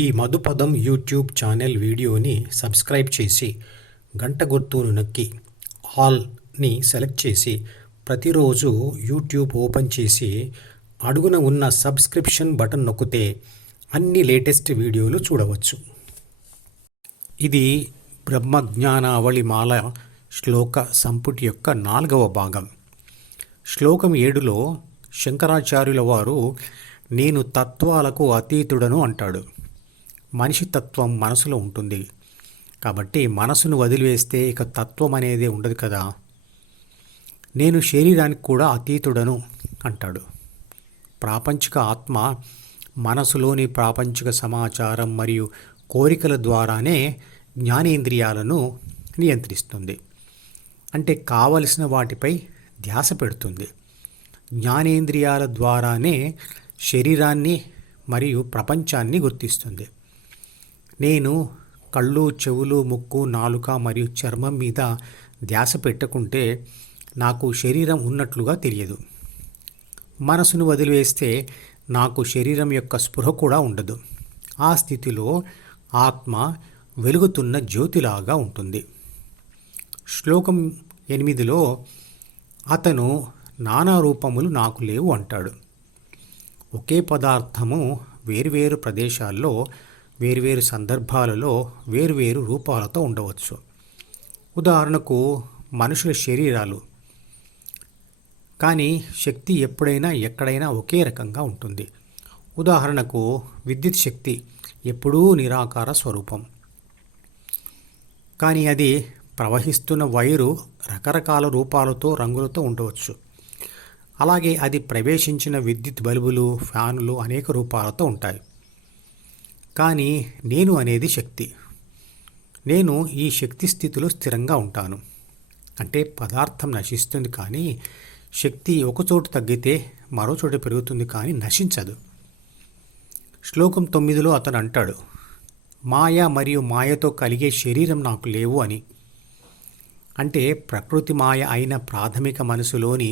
ఈ మధుపదం YouTube channel వీడియోని subscribe చేసి గంట గుర్తును నొక్కి ఆల్ని సెలెక్ట్ చేసి ప్రతిరోజు యూట్యూబ్ ఓపెన్ చేసి అడుగున ఉన్న సబ్స్క్రిప్షన్ బటన్ నొక్కితే అన్ని లేటెస్ట్ వీడియోలు చూడవచ్చు. ఇది బ్రహ్మజ్ఞానావళిమాల శ్లోక సంపుటి యొక్క 4వ భాగం. శ్లోకం 7లో శంకరాచార్యుల వారు నేను తత్వాలకు అతీతుడను అంటాడు. మనిషి తత్వం మనసులో ఉంటుంది కాబట్టి మనసును వదిలివేస్తే ఇక తత్వం అనేది ఉండదు కదా. నేను శరీరానికి కూడా అతీతుడను అంటాడు. ప్రాపంచిక ఆత్మ మనసులోని ప్రాపంచిక సమాచారం మరియు కోరికల ద్వారానే జ్ఞానేంద్రియాలను నియంత్రిస్తుంది. అంటే కావలసిన వాటిపై ధ్యాస పెడుతుంది. జ్ఞానేంద్రియాల ద్వారానే శరీరాన్ని మరియు ప్రపంచాన్ని గుర్తిస్తుంది. నేను కళ్ళు, చెవులు, ముక్కు, నాలుక మరియు చర్మం మీద ధ్యాస పెట్టకుంటే నాకు శరీరం ఉన్నట్లుగా తెలియదు. మనసును వదిలివేస్తే నాకు శరీరం యొక్క స్పృహ కూడా ఉండదు. ఆ స్థితిలో ఆత్మ వెలుగుతున్న జ్యోతిలాగా ఉంటుంది. శ్లోకం 8లో అతను నానా రూపములు నాకు లేవు అంటాడు. ఒకే పదార్థము వేర్వేరు ప్రదేశాల్లో వేర్వేరు సందర్భాలలో వేర్వేరు రూపాలతో ఉండవచ్చు. ఉదాహరణకు మనుషుల శరీరాలు, కానీ శక్తి ఎప్పుడైనా ఎక్కడైనా ఒకే రకంగా ఉంటుంది. ఉదాహరణకు విద్యుత్ శక్తి ఎప్పుడూ నిరాకార స్వరూపం, కానీ అది ప్రవహిస్తున్న వైరు రకరకాల రూపాలతో రంగులతో ఉండవచ్చు. అలాగే అది ప్రవేశించిన విద్యుత్ బల్బులు, ఫ్యానులు అనేక రూపాలతో ఉంటాయి. కానీ నేను అనేది శక్తి. నేను ఈ శక్తి స్థితిలో స్థిరంగా ఉంటాను. అంటే పదార్థం నశిస్తుంది కానీ శక్తి ఒకచోట తగ్గితే మరో చోట పెరుగుతుంది కానీ నశించదు. శ్లోకం 9లో అతను అంటాడు, మాయ మరియు మాయతో కలిగే శరీరం నాకు లేవు అని. అంటే ప్రకృతి మాయ అయిన ప్రాథమిక మనసులోని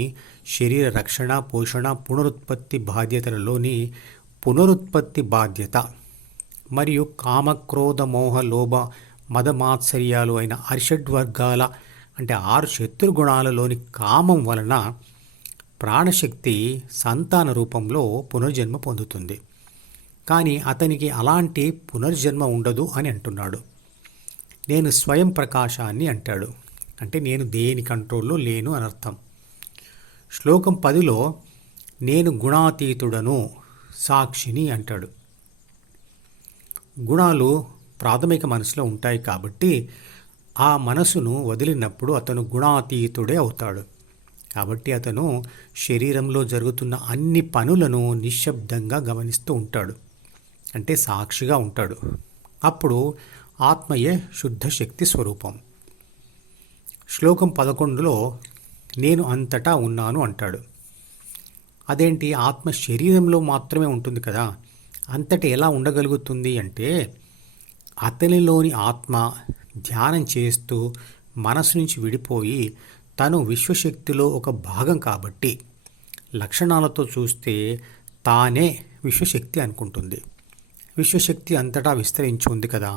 శరీర రక్షణ, పోషణ, పునరుత్పత్తి బాధ్యతలలోని పునరుత్పత్తి బాధ్యత మరియు కామ, క్రోధ, మోహ, లోభ, మదమాత్సర్యాలు అయిన అరిషడ్వర్గాల అంటే 6 శత్రుగుణాలలోని కామం వలన ప్రాణశక్తి సంతాన రూపంలో పునర్జన్మ పొందుతుంది. కానీ అతనికి అలాంటి పునర్జన్మ ఉండదు అని అంటున్నాడు. నేను స్వయం ప్రకాశాన్ని అంటాడు. అంటే నేను దేని కంట్రోల్లో లేను అని అర్థం. శ్లోకం 10లో నేను గుణాతీతుడను, సాక్షిని అంటాడు. గుణాలు ప్రాథమిక మనసులో ఉంటాయి కాబట్టి ఆ మనసును వదిలినప్పుడు అతను గుణాతీతుడే అవుతాడు. కాబట్టి అతను శరీరంలో జరుగుతున్న అన్ని పనులను నిశ్శబ్దంగా గమనిస్తూ ఉంటాడు. అంటే సాక్షిగా ఉంటాడు. అప్పుడు ఆత్మయే శుద్ధ శక్తి స్వరూపం. శ్లోకం 11లో నేను అంతటా ఉన్నాను అంటాడు. అదేంటి, ఆత్మ శరీరంలో మాత్రమే ఉంటుంది కదా, అంతటి ఎలా ఉండగలుగుతుంది అంటే అతనిలోని ఆత్మ ధ్యానం చేస్తూ మనసు నుంచి విడిపోయి తను విశ్వశక్తిలో ఒక భాగం కాబట్టి లక్షణాలతో చూస్తే తానే విశ్వశక్తి అనుకుంటుంది. విశ్వశక్తి అంతటా విస్తరించి ఉంది కదా,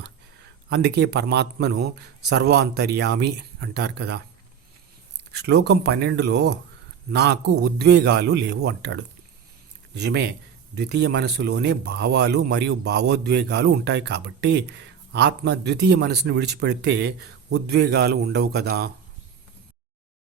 అందుకే పరమాత్మను సర్వాంతర్యామి అంటారు కదా. శ్లోకం 12లో నాకు ఉద్వేగాలు లేవు అంటాడు. నిజమే, ద్వితీయ మనసులోనే భావాలు మరియు భావోద్వేగాలు ఉంటాయి కాబట్టి ఆత్మ ద్వితీయ మనసును విడిచిపెడితే ఉద్వేగాలు ఉండవు కదా.